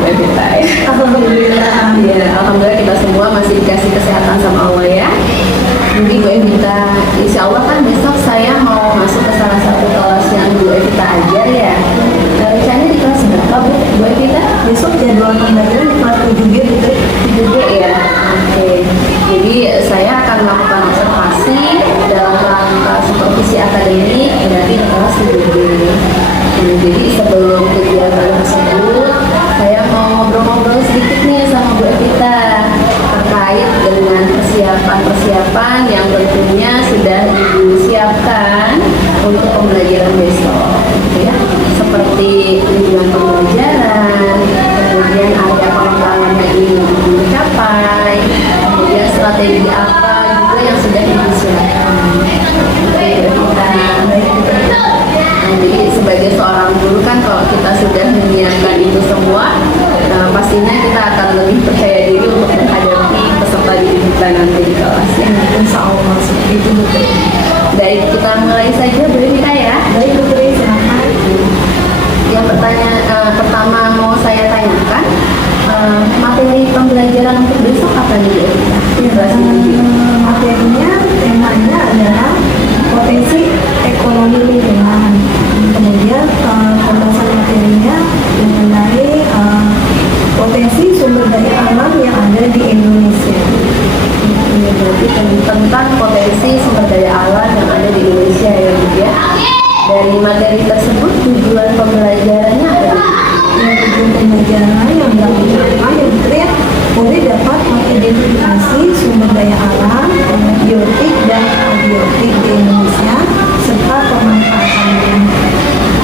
Mbak Vita ya. Alhamdulillah. Ya, alhamdulillah kita semua masih dikasih kesehatan sama Allah ya. Jadi Bu Evita, insya Allah kan besok saya mau masuk ke salah satu kelas yang Bu Evita ajar ya. Rencananya di kelas berapa Bu Evita? Besok jadwal pembelajaran di kelas 7B gitu. 7B ya. Oke. Jadi saya akan melakukan observasi dalam rangka supervisi akademik berarti di kelas 7B. Jadi sebelum kegiatan tersebut, saya mau ngobrol-ngobrol sedikit nih sama Bu Evita terkait dengan persiapan-persiapan yang tentunya sudah Ibu siapkan untuk pembelajaran besok, gitu ya. Seperti tujuan pembelajaran, kemudian area pengembangan yang ingin Ibu capai, kemudian strategi apa juga yang sudah Ibu siapkan. Oke, Bu Evita. Jadi sebagai seorang guru kan kalau kita sudah menyiapkan itu semua, pastinya kita akan lebih percaya diri untuk menghadapi peserta didik kita nanti di kelas ya. Insya Allah seperti itu Bu. Baik, kita mulai saja Bu Evita ya. Baik Bu, silakan. Yang pertama mau saya tanyakan, materi pembelajaran untuk besok apa nih Bu Evita? Materinya, temanya adalah potensi ekonomi lingkungan. Kemudian pembahasan materinya mengenai potensi sumber daya alam yang ada di Indonesia. Berarti tentang potensi sumber daya alam yang ada di Indonesia ya Bu ya. Dari materi tersebut tujuan pembelajarannya apa? Tujuan pembelajaran yang dilakukan yang ya, boleh dapat mengidentifikasi sumber daya alam, biotik dan abiotik di Indonesia serta pemanfaatannya.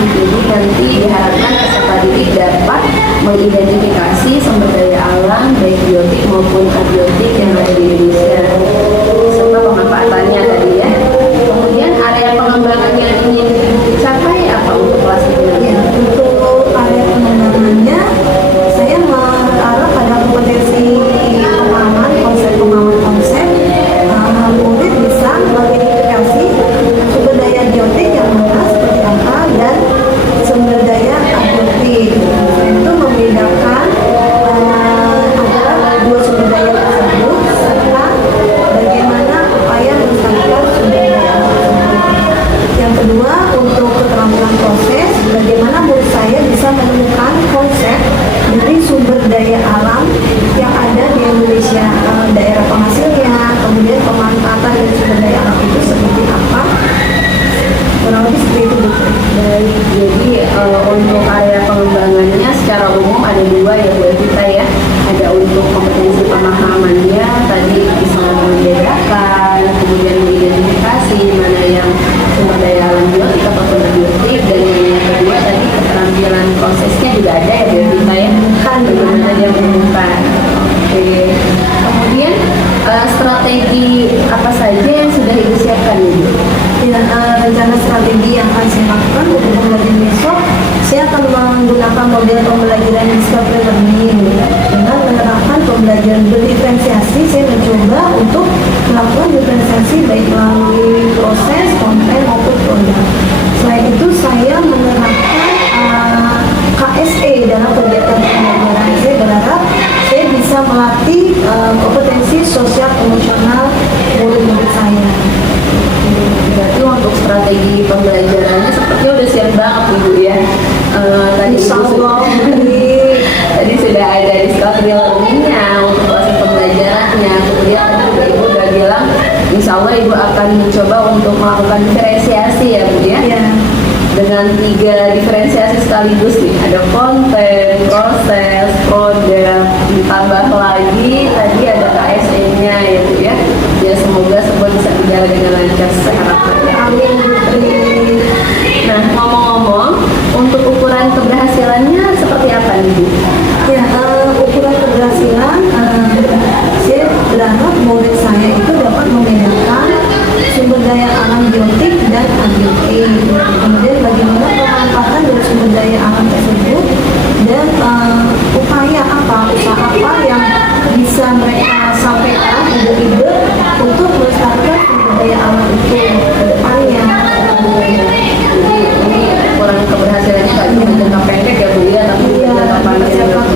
Jadi nanti diharapkan peserta didik dapat mengidentifikasi sumber daya alam baik biotik maupun abiotik yang ada di Indonesia serta pemanfaatannya tadi ya. Kemudian area pengembangan yang ingin dicapai apa untuk kelas ini? Ya, untuk area pengembangannya saya mengarah pada kompetensi pemahaman konsep murid bisa mengidentifikasi sumber daya biotik yang mana seperti apa dan sumber daya abiotik. Itu membedakan antara dua sumber daya tersebut serta bagaimana upaya melestarikan sumber daya tersebut. Yang kedua, untuk keterampilan proses, bagaimana murid saya bisa menemukan konsep dari sumber daya alam yang ada di Indonesia, daerah penghasilnya, kemudian pemanfaatan dari sumber daya alam itu seperti apa, kurang lebih seperti itu. Baik, jadi untuk area pengembangannya secara umum ada dua ya Bu Evita ya. Ada untuk kompetensi pemahamannya tadi bisa membedakan, kemudian mengidentifikasi mana yang sumber daya alam biotik ataupun abiotik, dan yang kedua tadi keterampilan prosesnya juga ada ya Bu Evita ya. Bagaimana dia menemukan. Oke. Kemudian strategi apa saja yang sudah Ibu siapkan Ibu? Rencana strategi yang akan saya lakukan untuk pembelajaran besok, saya akan menggunakan model pembelajaran discovery learning dengan menerapkan pembelajaran berdiferensiasi. Saya mencoba untuk melakukan diferensiasi baik melalui proses, konten maupun produk. Selain itu saya menerapkan KSE dalam kegiatan pembelajaran. Saya berharap saya bisa melatih kompetensi sosial emosional murid-murid saya. Berarti untuk strategi pembelajarannya sepertinya udah siap banget Ibu ya. Tadi Ibu tadi sudah ada discovery learning-nya untuk proses pembelajarannya. Kemudian tadi juga Ibu udah bilang insya Allah Ibu akan mencoba untuk melakukan diferensiasi ya Bu ya. Ya. Dengan 3 diferensiasi sekaligus nih, ada konten, proses, produk, ditambah lagi tadi ada KSE-nya ya Bu ya. Ya semoga semua bisa berjalan dengan lancar seharapnya. Amin. Nah, ngomong-ngomong, untuk ukuran keberhasilannya seperti apa nih Bu? Ya, ukuran keberhasilan saya berharap murid saya itu dapat membedakan sumber daya alam biotik dan abiotik. Kemudian bagaimana pemanfaatan dari sumber daya alam tersebut dan upaya apa, usaha apa yang bisa mereka sampaikan ide-ide untuk melestarikan sumber daya alam itu ke depannya. Jadi ini ukuran keberhasilannya nggak cuma jangka pendek ya Bu ya, tapi jangka panjang.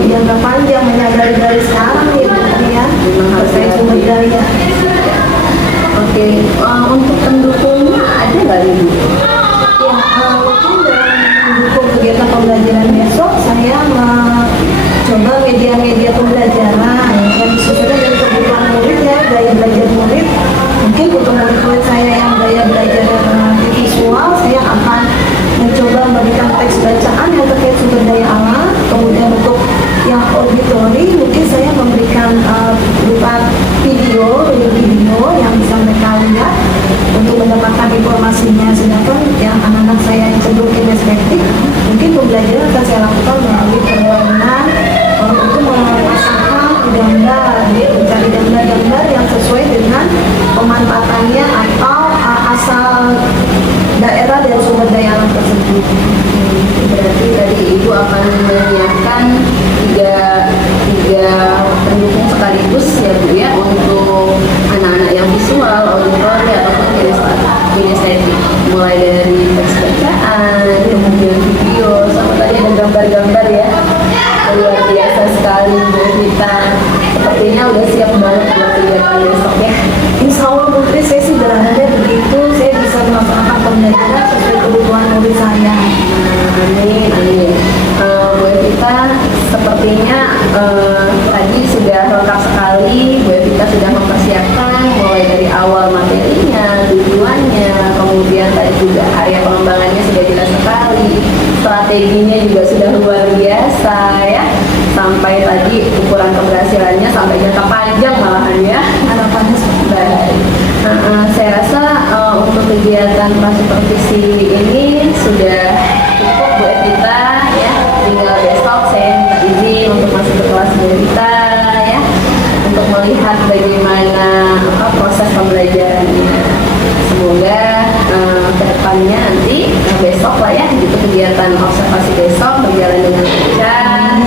media-media pembelajaran yang disesuaikan dengan kebutuhan murid ya, gaya belajar murid. Mungkin untuk murid-murid saya yang gaya belajar visual, saya akan mencoba memberikan teks bacaan yang terkait sumber daya alam. Kemudian untuk yang auditori mungkin saya memberikan berupa video yang bisa mereka lihat untuk mendapatkan informasinya. Sedangkan yang anak-anak saya yang cenderung kinestetik, mungkin pembelajaran akan saya lakukan melalui permainan untuk memasangkan gambar, mencari gambar-gambar yang sesuai dengan pemanfaatannya atau asal daerah dan sumber daya alam tersebut. Berarti tadi Ibu akan menyiapkan tiga pendukung sekaligus ya Bu ya, untuk anak-anak yang visual, auditori ataupun kinestetik, mulai dari teks bacaan, kemudian video, sama tadi ada gambar-gambar ya. Luar biasa sekali Bu Vita, sepertinya udah siap banget buat kegiatan besok ya. Insya Allah Putri, saya sih berharapnya begitu, saya bisa melaksanakan pembelajaran sesuai kebutuhan murid saya. Amin, amin. Bu Evita, sepertinya tadi sudah lengkap sekali. Bu Evita sudah mempersiapkan mulai dari awal materinya, tujuannya, kemudian tadi juga area pengembangannya sudah jelas sekali, strateginya juga sudah luar biasa ya, sampai tadi ukuran keberhasilannya sampai jangka panjang malahan ya. Harapannya seperti Baik. Saya rasa untuk kegiatan prasupervisi ini sudah cukup Bu Evita ya. Tinggal besok saya minta izin untuk masuk ke kelas Bu Evita ya, untuk melihat bagaimana proses pembelajarannya. Semoga kedepannya nanti besok lah ya, gitu kegiatan observasi besok berjalan dengan lancar.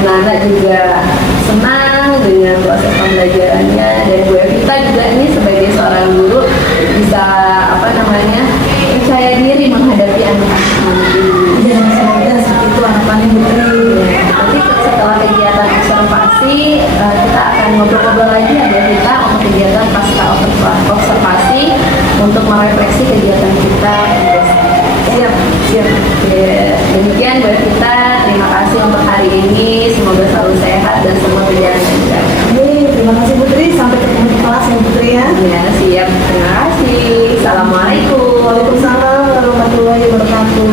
Anak-anak juga senang dengan proses pembelajarannya, dan Bu Evita juga ini sebagai seorang guru bisa percaya diri menghadapi anak-anak nanti. dan semoga seperti itu harapannya Putri. Nanti setelah kegiatan observasi kita akan ngobrol-ngobrol lagi ya Bu Evita untuk kegiatan pasca observasi untuk merefleksi kegiatan kita. Siap. Ya, demikian Bu Evita, terima kasih untuk hari ini, semoga selalu sehat dan semua berjalan lancar. Terima kasih Putri, sampai ketemu di kelas ya Putri ya. Ya, siap. Terima kasih. Assalamualaikum. Waalaikumsalam warahmatullahi wabarakatuh.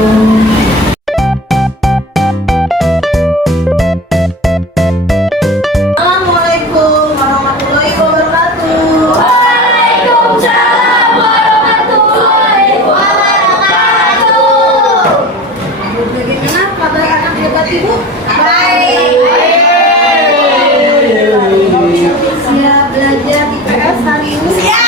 Assalamualaikum warahmatullahi wabarakatuh. Waalaikumsalam warahmatullahi wabarakatuh. Bagaimana kabar anak hebat Ibu? Baik. Siap belajar IPS hari ini? Ya.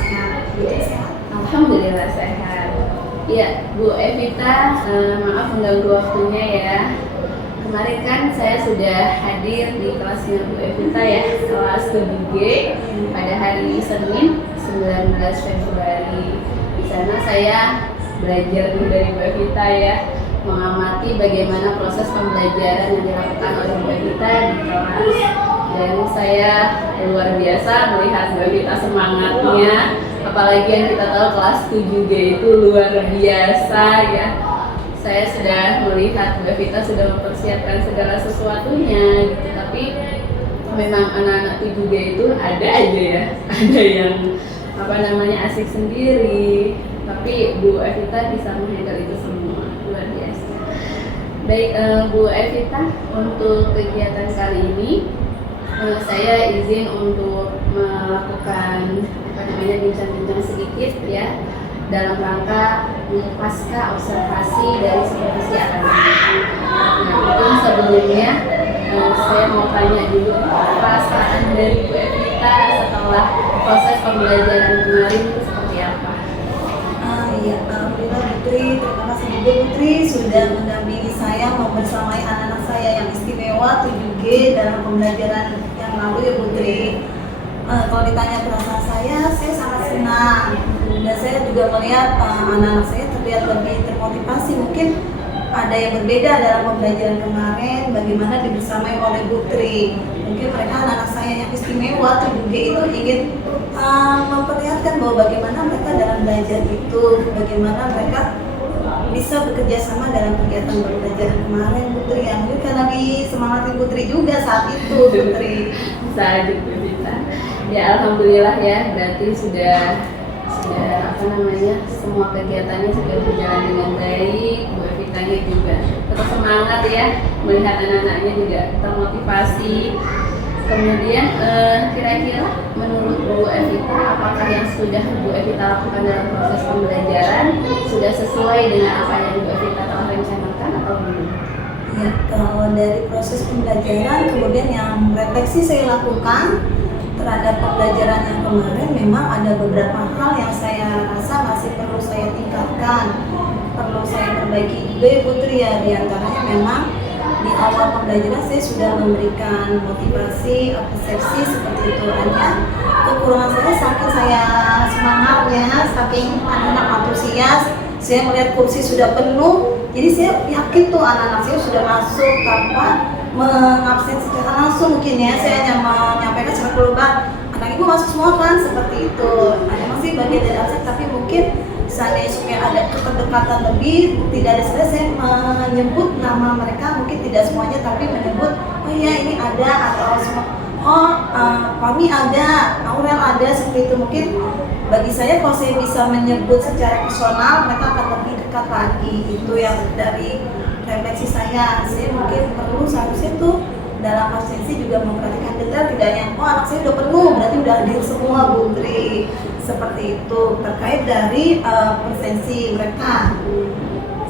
sehat. Sehat. Alhamdulillah sehat. Ya, Bu Evita, maaf mengganggu waktunya ya. Kemarin kan saya sudah hadir di kelasnya Bu Evita ya, kelas 7G pada hari Senin 19 Februari. Di sana saya belajar dulu dari Bu Evita ya, mengamati bagaimana proses pembelajaran yang dilakukan oleh Bu Evita di kelas. Dan saya luar biasa melihat Bu Evita semangatnya, apalagi yang kita tahu kelas 7G itu luar biasa ya. Saya sudah melihat Bu Evita sudah mempersiapkan segala sesuatunya gitu, tapi memang anak-anak 7G itu ada aja ya, ada yang asik sendiri, tapi Bu Evita bisa menghandle itu semua, luar biasa. Baik, Bu Evita, untuk kegiatan kali ini saya izin untuk melakukan bincang-bincang sedikit ya, dalam rangka pasca observasi dari supervisi akademik. Nah, mungkin sebelumnya saya mau tanya dulu perasaan dari Bu Evita setelah proses pembelajaran kemarin itu seperti apa? Iya, Alhamdulillah Putri, terima kasih juga Putri sudah mendampingi saya membersamai anak-anak saya yang istimewa 7G dalam pembelajaran yang lalu ya Putri. Kalau ditanya perasaan saya sangat senang dan saya juga melihat anak-anak saya terlihat lebih termotivasi. Mungkin ada yang berbeda dalam pembelajaran kemarin, bagaimana dibersamai oleh Putri. Mungkin mereka anak-anak saya yang istimewa 7G itu ingin memperlihatkan bahwa bagaimana mereka dalam belajar itu, bagaimana mereka bisa bekerja sama dalam kegiatan pembelajaran kemarin Putri. Yang mungkin karena disemangatin Putri juga saat itu Putri. Saat itu kita. Ya alhamdulillah ya, berarti sudah semua kegiatannya sudah berjalan dengan baik. Bu Evitanya juga tetap semangat ya, melihat anak-anaknya juga termotivasi. Kemudian kira-kira menurut Bu Evita, apakah yang sudah Bu Evita lakukan dalam proses pembelajaran sudah sesuai dengan apa yang Bu Evita telah rencanakan atau belum? Ya, kalau dari proses pembelajaran, kemudian yang refleksi saya lakukan terhadap pembelajaran yang kemarin, memang ada beberapa hal yang saya rasa masih perlu saya tingkatkan, perlu saya perbaiki juga ya Putri ya. Di antaranya memang di awal pembelajaran saya sudah memberikan motivasi, persepsi seperti itu. Hanya kekurangan saking saya semangatnya, saking anak-anak antusias, saya melihat kursi sudah penuh, jadi saya yakin tuh anak-anak saya sudah masuk tanpa mengabsen secara langsung. Mungkin ya saya hanya menyampaikan secara global, anak ibu masuk semua kan, seperti itu. Ada masih bagian dari absen, tapi mungkin misalnya supaya ada kedekatan lebih, tidak ada saya menyebut nama mereka, mungkin tidak semuanya, tapi menyebut oh iya ini ada, atau semua Pami ada, Aurel ada, seperti itu. Mungkin bagi saya kalau saya bisa menyebut secara personal, mereka akan lebih dekat lagi. Itu yang dari refleksi saya mungkin perlu seharusnya tuh dalam absensi juga memperhatikan detail, tidak hanya anak saya udah penuh berarti udah hadir semua Putri, seperti itu terkait dari presensi mereka.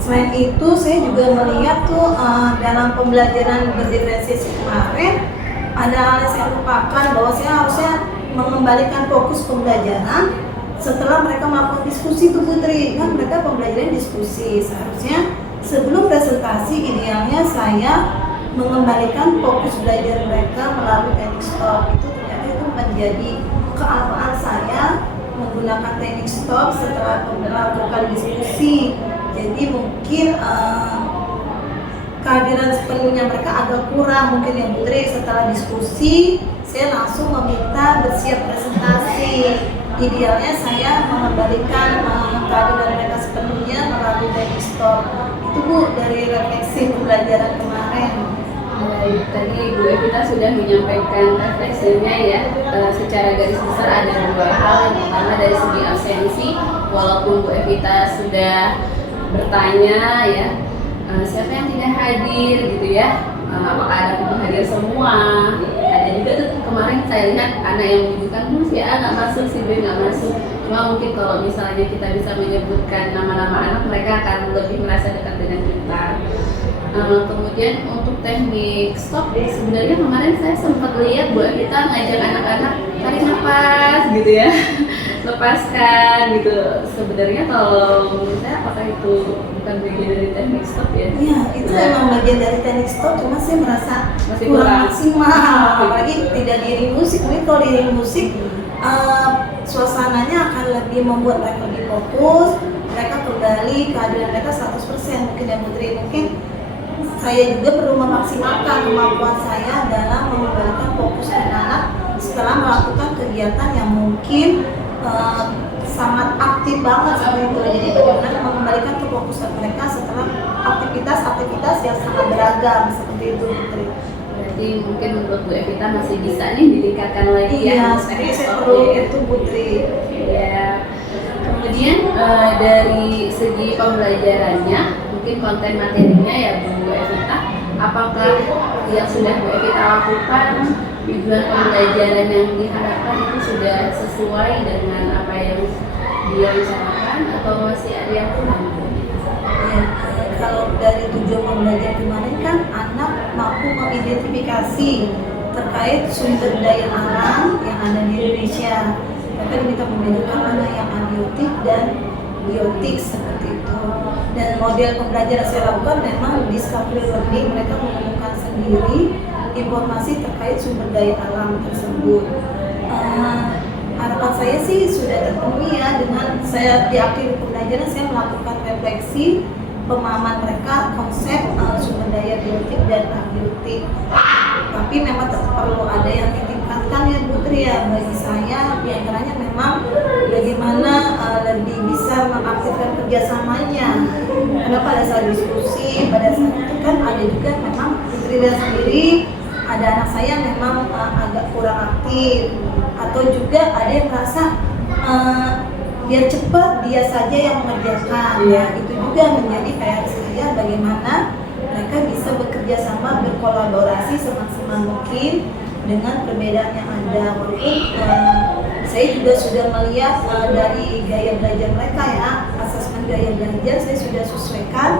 Selain itu saya juga melihat tuh dalam pembelajaran berdiferensiasi kemarin ada hal yang saya lupakan, bahwa saya harusnya mengembalikan fokus pembelajaran setelah mereka melakukan diskusi tuh Putri. Kan mereka pembelajaran diskusi, seharusnya sebelum presentasi idealnya saya mengembalikan fokus belajar mereka melalui teknik stop. Itu ternyata itu menjadi kealpaan saya menggunakan teknik stop setelah melakukan diskusi. Jadi mungkin kehadiran sepenuhnya mereka agak kurang mungkin ya Putri. Setelah diskusi saya langsung meminta bersiap presentasi. Idealnya saya mengembalikan kehadiran mereka sepenuhnya melalui teknik stop. Itu Bu dari refleksi pembelajaran kemarin. Baik, tadi Bu Evita sudah menyampaikan refleksinya ya. Secara garis besar ada dua hal. Yang pertama dari segi absensi, walaupun Bu Evita sudah bertanya ya, siapa yang tidak hadir gitu ya, apakah ada yang hadir semua. Ada juga tuh kemarin saya lihat anak yang menunjukkan si A nggak masuk, si B nggak masuk. Cuma mungkin kalau misalnya kita bisa menyebutkan nama-nama anak, mereka akan lebih merasa dekat dengan kita. Kemudian untuk teknik stop, sebenarnya kemarin saya sempat lihat Bu kita ngajak anak-anak tarik nafas gitu ya, lepaskan gitu. Sebenarnya kalau menurut saya apakah itu bukan bagian dari teknik stop ya? Iya, itu emang bagian dari teknik stop, cuma saya merasa Masih kurang kurang. maksimal, apalagi tidak diiring musik. Mungkin kalau diiring musik, suasananya akan lebih membuat mereka lebih fokus, mereka kembali kehadiran mereka 100%. Mungkin ya Putri, mungkin saya juga perlu memaksimalkan kemampuan saya dalam mengembalikan fokus anak-anak setelah melakukan kegiatan yang mungkin sangat aktif banget seperti itu. Jadi bagaimana mengembalikan kefokusan mereka setelah aktivitas yang sangat beragam seperti itu, Putri. Berarti mungkin menurut Bu Evita masih bisa nih ditingkatkan lagi ya. Iya, untuk seperti teknik saya stopnya perlu ya. itu, Putri. Ya. Kemudian dari segi pembelajarannya, mungkin konten materinya ya Bu Evita, apakah yang sudah Bu Evita lakukan tujuan pembelajaran yang diharapkan itu sudah sesuai dengan apa yang dia rencanakan atau masih ada yang kurang? Ya, kalau dari tujuan pembelajaran kemarin kan anak mampu mengidentifikasi terkait sumber daya alam yang ada di Indonesia. Mereka diminta membedakan mana yang abiotik dan biotik seperti itu. Dan model pembelajaran saya lakukan memang discovery learning, mereka menemukan sendiri informasi terkait sumber daya alam tersebut. Harapan saya sih sudah terpenuhi ya, dengan saya di akhir pembelajaran saya melakukan refleksi pemahaman mereka konsep sumber daya biotik dan abiotik. Tapi memang tetap perlu ada yang ditingkatkan ya Putri ya. Bagi saya diantaranya memang bagaimana lebih bisa mengaktifkan kerjasamanya. Karena pada saat diskusi, pada saat itu kan ada juga memang Putri lihat sendiri, ada anak saya memang agak kurang aktif, atau juga ada yang merasa biar cepat dia saja yang mengerjakan. Ya, itu juga menjadi PR saya bagaimana mereka bisa bekerja sama, berkolaborasi semaksimal mungkin dengan perbedaan yang ada. Walaupun saya juga sudah melihat dari gaya belajar mereka ya, asesmen gaya belajar saya sudah sesuaikan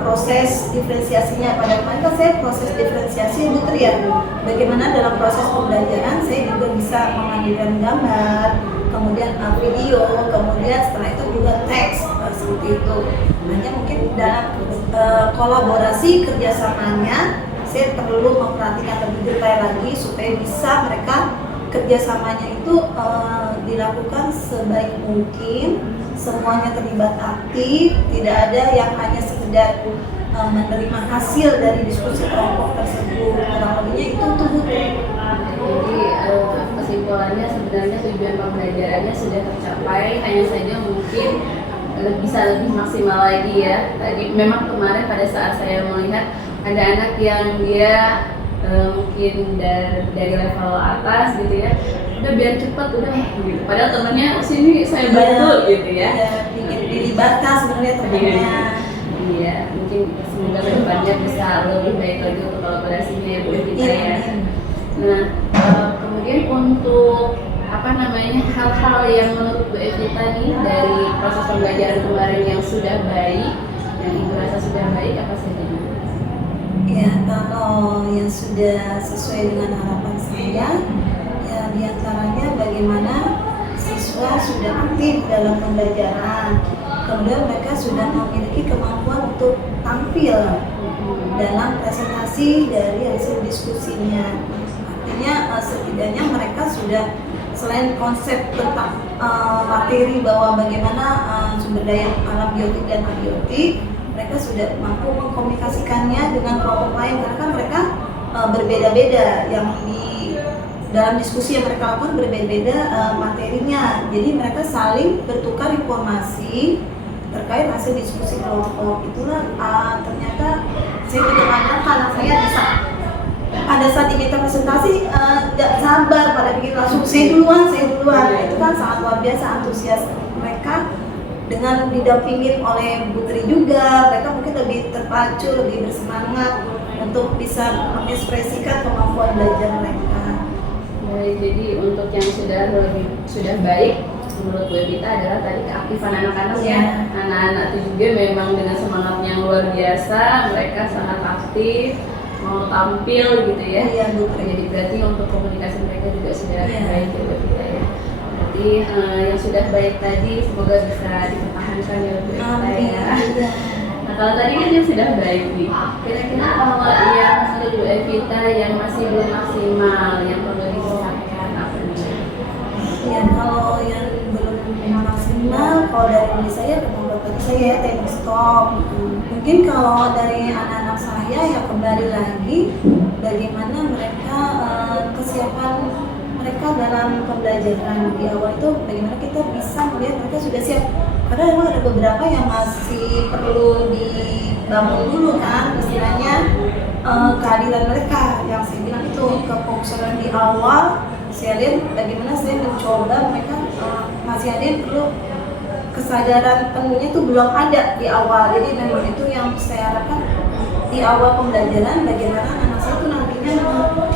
proses diferensiasinya. Pada kemarin kan saya proses diferensiasi Putri ya, bagaimana dalam proses pembelajaran saya juga bisa mengambilkan gambar, kemudian video, kemudian setelah itu juga teks seperti itu. Hanya mungkin dalam kolaborasi kerjasamanya saya perlu memperhatikan lebih detail lagi supaya bisa mereka kerjasamanya itu dilakukan sebaik mungkin, semuanya terlibat aktif, tidak ada yang hanya sekedar menerima hasil dari diskusi kelompok tersebut. Kurang lebihnya itu tuh Putri. Jadi kesimpulannya sebenarnya tujuan pembelajarannya sudah tercapai, hanya saja mungkin bisa lebih maksimal lagi ya. Tadi memang kemarin pada saat saya melihat ada anak yang dia mungkin dari level atas gitu ya, udah biar cepat udah gitu. Padahal temennya sini saya bantu gitu ya. Ingin dilibatkan sebenarnya temannya. Iya, mungkin semoga kedepannya bisa lebih baik lagi untuk kolaborasinya ya Bu Evita ya. Nah, kemudian untuk hal-hal yang menurut Bu Evita nih dari proses pembelajaran kemarin yang sudah baik, yang Ibu rasa sudah baik, apa saja? Ya, kalau yang sudah sesuai dengan harapan saya, ya diantaranya bagaimana siswa sudah aktif dalam pembelajaran, kemudian mereka sudah memiliki kemampuan untuk tampil dalam presentasi dari hasil diskusinya. Artinya setidaknya mereka sudah, selain konsep tentang materi bahwa bagaimana sumber daya alam biotik dan abiotik, mereka sudah mampu mengkomunikasikannya dengan kelompok lain, karena kan mereka berbeda-beda, yang di dalam diskusi yang mereka lakukan berbeda-beda materinya. Jadi mereka saling bertukar informasi terkait hasil diskusi kelompok. Itulah ternyata saya juga mengatakan anak saya bisa pada saat diminta presentasi tidak sabar, pada bikin langsung saya duluan. Itu kan sangat luar biasa antusias mereka. Dengan didampingin oleh Putri juga, mereka mungkin lebih terpacu, lebih bersemangat untuk bisa mengekspresikan kemampuan belajar mereka. Baik, jadi untuk yang sudah baik menurut Bu Evita adalah tadi keaktifan anak-anak ya. Anak-anak itu juga memang dengan semangat yang luar biasa, mereka sangat aktif, mau tampil gitu ya. Iya, Bu. Jadi berarti untuk komunikasi mereka juga sudah Iya. baik ya buat kita ya. Berarti yang sudah baik tadi semoga bisa dipertahankan ya buat kita Amin. ya. Iya. Nah kalau tadi kan yang sudah baik nih, kira-kira kalau yang menurut Bu Evita yang masih belum maksimal, yang perlu ditingkatkan apa nih? Ya, kalau yang belum maksimal, kalau dari diri saya, kemampuan tadi saya ya teknik stop. Mungkin kalau dari anak-anak saya ya kembali lagi bagaimana mereka kesiapan mereka dalam pembelajaran di awal itu, bagaimana kita bisa melihat mereka sudah siap. Karena memang ada beberapa yang masih perlu dibangun dulu kan, istilahnya kehadiran mereka yang saya bilang itu kefokusan di awal. Saya lihat bagaimana saya mencoba mereka masih ada yang perlu kesadaran penuhnya itu belum ada di awal. Jadi memang itu yang saya harapkan di awal pembelajaran, bagaimana anak saya itu nantinya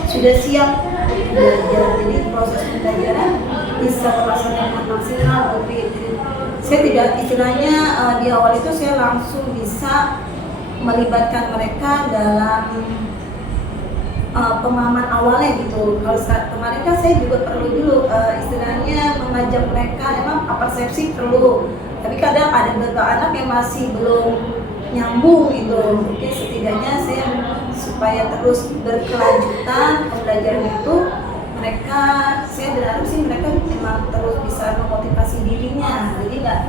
sudah siap belajar. Jadi proses pembelajaran bisa terlaksana dengan maksimal. Jadi saya tidak istilahnya di awal itu saya langsung bisa melibatkan mereka dalam pemahaman awalnya gitu. Kalau saat kemarin kan saya juga perlu dulu istilahnya mengajak mereka, emang persepsi perlu, tapi kadang ada beberapa anak yang masih belum nyambung gitu. Mungkin setidaknya saya supaya terus berkelanjutan pembelajaran itu, mereka, saya berharap sih mereka memang terus bisa memotivasi dirinya. Jadi nggak,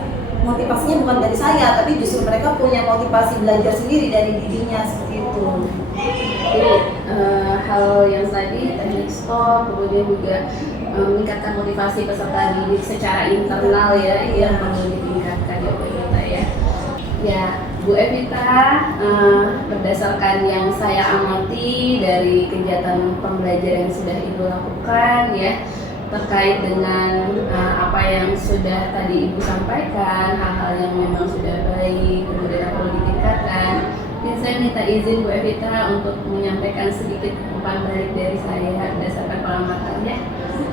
motivasinya bukan dari saya, tapi justru mereka punya motivasi belajar sendiri dari dirinya, seperti itu. Jadi hal yang tadi teknik stop, kemudian juga meningkatkan motivasi peserta didik secara internal ya, yang perlu ditingkatkan ya Bu Evita ya. Ya Bu Evita, berdasarkan yang saya amati dari kegiatan pembelajaran yang sudah Ibu lakukan ya, terkait dengan apa yang sudah tadi Ibu sampaikan, hal-hal yang memang sudah baik, kemudian perlu ditingkatkan. Mungkin saya minta izin Bu Evita untuk menyampaikan sedikit umpan balik dari saya berdasarkan pengamatannya.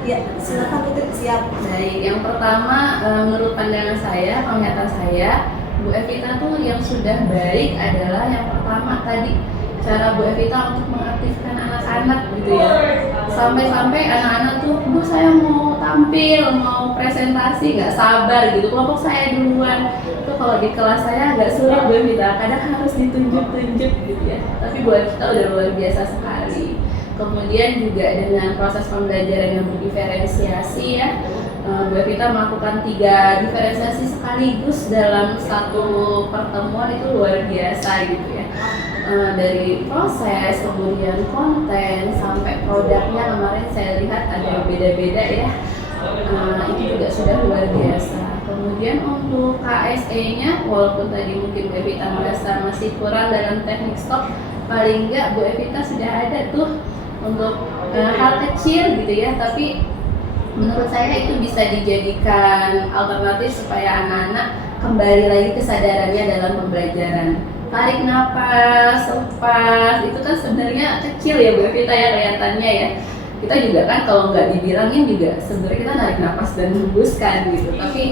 Ya, silakan Putri, siap. Baik, yang pertama menurut pandangan saya, penglihatan saya, Bu Evita tuh yang sudah baik adalah yang pertama tadi, cara Bu Evita untuk mengaktifkan anak-anak gitu ya. Sampai-sampai anak-anak tuh, Bu saya mau tampil, mau presentasi, nggak sabar gitu, kelompok saya duluan. Itu kalau di kelas saya agak sulit Bu Evita, kadang harus ditunjuk-tunjuk gitu ya. Tapi buat kita udah luar biasa sekali. Kemudian juga dengan proses pembelajaran yang berdiferensiasi ya, Bu Evita melakukan 3 diferensiasi sekaligus dalam satu pertemuan, itu luar biasa gitu ya. Dari proses, kemudian konten, sampai produknya kemarin saya lihat ada beda-beda ya. Itu juga sudah luar biasa. Kemudian untuk KSE-nya, walaupun tadi mungkin Bu Evita merasa masih kurang dalam teknik stop, paling enggak Bu Evita sudah ada tuh untuk hal kecil gitu ya, tapi menurut saya itu bisa dijadikan alternatif supaya anak-anak kembali lagi kesadarannya dalam pembelajaran. Tarik nafas, lepas, itu kan sebenarnya kecil ya Bu Evita ya kelihatannya ya. Kita juga kan kalau nggak dibilangin juga sebenarnya kita narik nafas dan hembuskan gitu. Tapi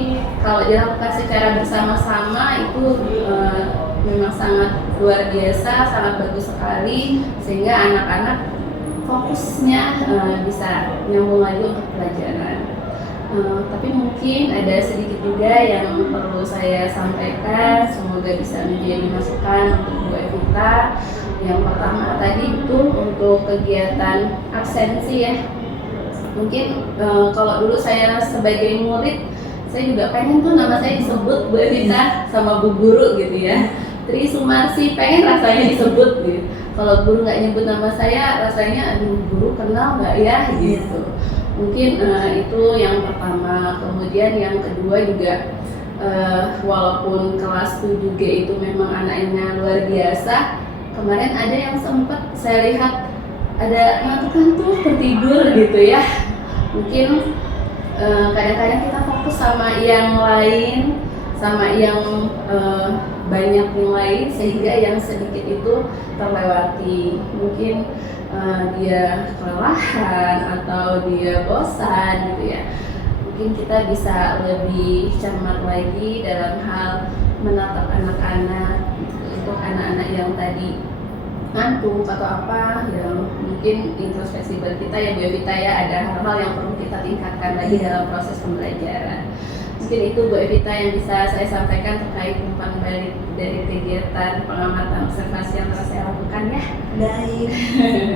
kalau dilakukan secara bersama-sama itu memang sangat luar biasa, sangat bagus sekali, sehingga anak-anak fokusnya bisa nyambung lagi untuk pelajaran. Tapi mungkin ada sedikit juga yang perlu saya sampaikan, semoga bisa menjadi masukan untuk Bu Evita. Yang pertama tadi itu untuk kegiatan absensi ya. Mungkin kalau dulu saya sebagai murid, saya juga pengen tuh nama saya disebut Bu Evita sama Bu Guru gitu ya. Tri Sumarsi, pengen rasanya disebut gitu. Kalau guru nggak nyebut nama saya, rasanya aduh guru kenal nggak ya gitu. Mungkin itu yang pertama. Kemudian yang kedua juga walaupun kelas 7G itu memang anaknya luar biasa, kemarin ada yang sempat saya lihat ada ngantuk-ngantuk tertidur gitu ya. Mungkin kadang-kadang kita fokus sama yang lain, sama yang banyak yang lain, sehingga yang sedikit itu terlewati. Mungkin dia kelelahan atau dia bosan gitu ya. Mungkin kita bisa lebih cermat lagi dalam hal menatap anak-anak untuk anak-anak yang tadi ngantuk atau apa yang mungkin introspeksi buat kita ya Bu Evita ya, ada hal-hal yang perlu kita tingkatkan lagi dalam proses pembelajaran. Mungkin itu Bu Evita yang bisa saya sampaikan terkait umpan balik dari kegiatan pengamatan observasi yang telah saya lakukan ya. Baik,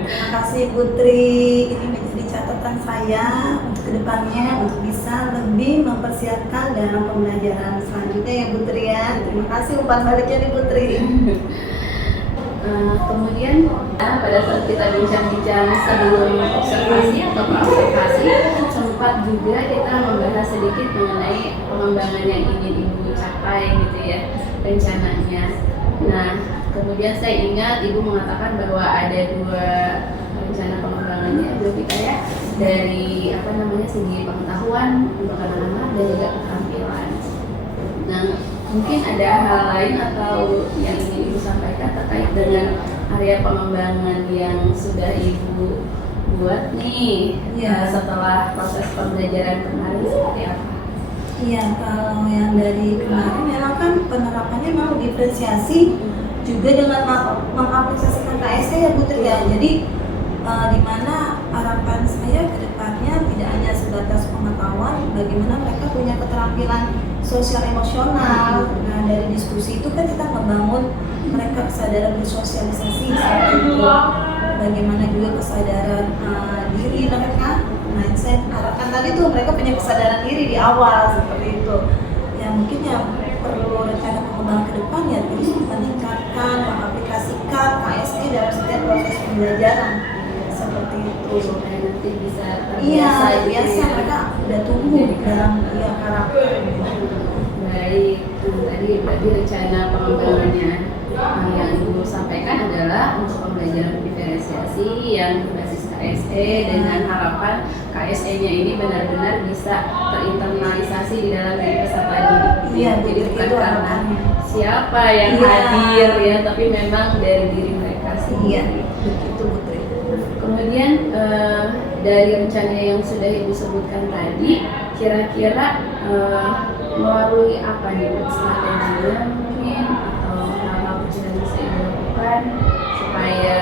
terima kasih Putri. Ini menjadi catatan saya untuk kedepannya untuk bisa lebih mempersiapkan dalam pembelajaran selanjutnya ya Putri ya. Terima kasih umpan baliknya nih Putri. Kemudian pada saat kita bincang-bincang sebelum observasi atau praobservasi, sempat juga kita membahas sedikit mengenai pengembangan yang ingin Ibu capai gitu ya, rencananya. Nah, kemudian saya ingat Ibu mengatakan bahwa ada 2 rencana pengembangannya Bu Evita ya, dari segi pengetahuan untuk anak-anak dan juga keterampilan. Nah, mungkin ada hal lain atau yang ingin Ibu sampaikan terkait dengan area pengembangan yang sudah Ibu buat nih setelah proses pembelajaran kemarin seperti apa? Iya, kalau yang dari kemarin memang kan penerapannya mau diferensiasi juga dengan mengaplikasikan KSE ya Putri ya. Jadi di mana harapan saya ke depannya tidak hanya sebatas pengetahuan, bagaimana mereka punya keterampilan sosial emosional. Nah, dari diskusi itu kan kita membangun mereka kesadaran bersosialisasi seperti itu. Bagaimana juga kesadaran diri mereka, mindset. Harapan tadi tuh mereka punya kesadaran diri di awal seperti itu. Ya mungkin yang perlu rencana pengembangan ke depan ya terus meningkatkan, mengaplikasikan KSE dalam setiap proses pembelajaran seperti itu. Supaya nanti bisa Iya, terbiasa gitu biasa ya. mereka udah tumbuh dalam karakter. Baik, tadi berarti rencana pengembangannya yang Ibu sampaikan adalah untuk pembelajaran diferensiasi yang berbasis KSE dengan harapan KSE-nya ini benar-benar bisa terinternalisasi di dalam diri peserta didik. Iya, Jadi bukan itu karena harapannya. siapa yang Iya. hadir ya, tapi memang dari diri mereka Iya, sendiri. begitu Putri. Kemudian dari rencana yang sudah Ibu sebutkan tadi, kira-kira melalui apa nih Bu, strateginya mungkin atau hal-hal kecil yang bisa Ibu lakukan supaya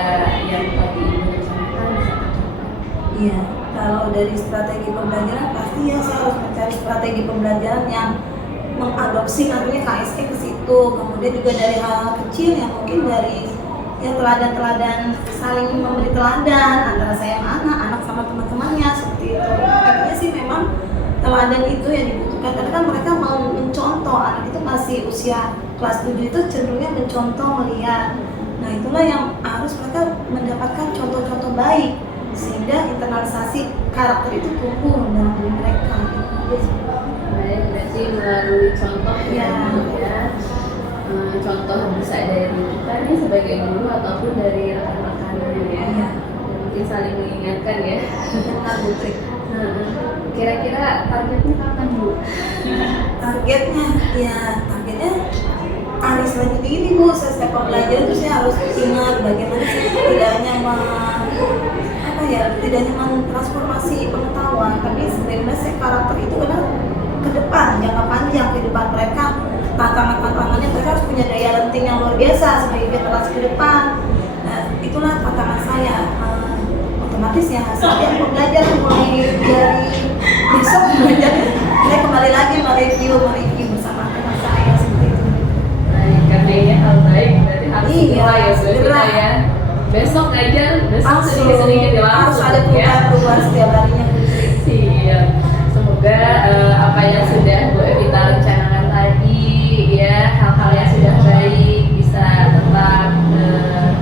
yang tadi Ibu rencanakan bisa tercapai? Iya, kalau dari strategi pembelajaran pasti ya saya harus mencari strategi pembelajaran yang mengadopsi nantinya KSE ke situ. Kemudian juga dari hal-hal kecil yang mungkin dari teladan-teladan saling memberi teladan antara saya sama anak sama teman-temannya seperti itu. Intinya sih memang teladan itu yang dibutuhkan karena kan mereka mau mencontoh, anak itu masih usia kelas 7 itu cenderungnya mencontoh, melihat. Nah itulah yang harus mereka mendapatkan contoh-contoh baik sehingga internalisasi karakter itu tumbuh dalam diri mereka. Baik, berarti melalui contoh Iya. ya. Contoh bisa dari kita nih sebagai guru ataupun dari rekan-rekannya ya. Iya. Mungkin saling mengingatkan ya. Benar Putri. Kira-kira targetnya kapan Bu? Targetnya hari selanjutnya ini Bu, setiap pembelajaran itu saya harus ingat bagaimana sih tidak hanya tidak hanya mentransformasi pengetahuan, tapi sebenarnya saya karakter itu karena ke depan, jangka panjang kehidupan mereka, tantangan-tantangannya mereka harus punya daya lenting yang luar biasa sebagai generasi ke depan. Nah, itulah tantangan saya. Otomatis ya setiap pembelajaran mulai dari besok belajar saya kembali lagi mereview bersama teman saya seperti itu. Baik, karena ini hal baik berarti harus segera ya Bu segera. ya. Besok ngajar, besok Langsung sedikit-sedikit ya harus langsung ada ya. perubahan setiap harinya. Siap. Semoga apa yang sudah Bu Evita rencanakan tadi ya, hal-hal yang sudah baik bisa tetap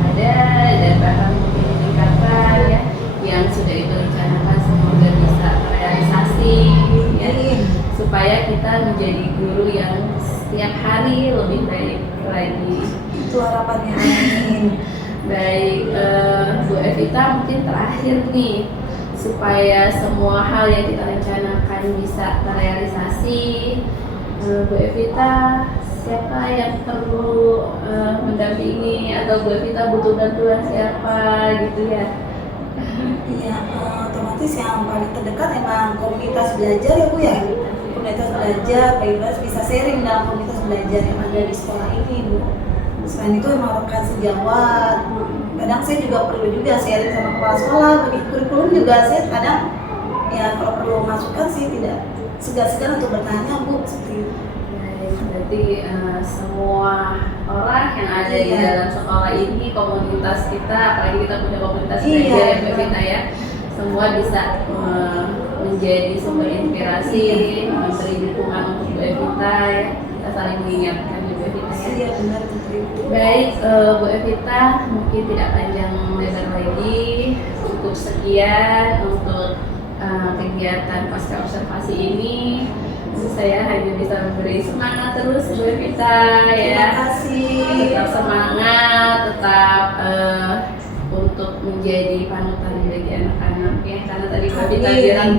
ada dan bahkan mungkin ditingkatkan ya. Yang sudah itu rencanakan semoga bisa terrealisasi ya, supaya kita menjadi guru yang setiap hari lebih baik lagi. Itu harapannya. Amin. Baik, Bu Evita mungkin terakhir nih, supaya semua hal yang kita rencanakan bisa terrealisasi, Bu Evita siapa yang perlu mendampingi atau Bu Evita butuh bantuan siapa gitu ya? Iya, otomatis yang paling terdekat emang komunitas belajar ya Bu ya. Komunitas belajar, bebas bisa sharing dalam komunitas belajar yang ada di sekolah ini, Bu. Selain itu emang rekan sejawat. Kadang saya juga perlu juga sharing sama kepala sekolah, bagi kurikulum juga saya kadang ya kalau perlu masukan sih tidak segan-segan untuk bertanya, Bu, seperti itu. Baik, berarti semua orang yang ada di Iya. dalam sekolah ini, komunitas kita, apalagi kita punya komunitas Iya. belajar ya Mbak Vita ya, semua bisa menjadi sumber inspirasi, memberi dukungan untuk Bu Evita ya, kita saling mengingatkan ya Bu Evita ya. Iya benar seperti itu. Baik, Bu Evita, mungkin tidak panjang lebar lagi, cukup sekian untuk kegiatan pasca observasi ini. Saya hanya bisa memberi semangat terus Bu Evita Terima ya, kasih. tetap semangat, tetap untuk menjadi panutan bagi anak-anak ya, karena tadi Bu Evita Amin. bilang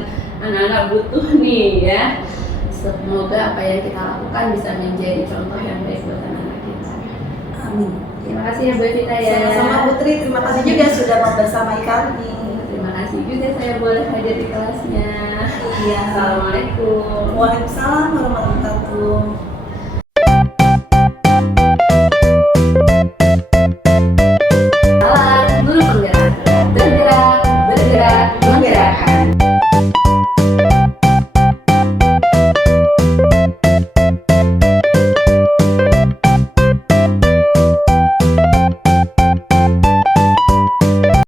anak-anak butuh nih ya. Semoga apa yang kita lakukan bisa menjadi contoh yang baik buat anak-anak kita. Amin. Terima kasih ya Bu Evita ya. Sama-sama Putri, terima kasih juga sudah membersamai kami. Terima kasih juga saya boleh hadir di kelasnya. Iya. Assalamualaikum. Waalaikumsalam warahmatullahi wabarakatuh.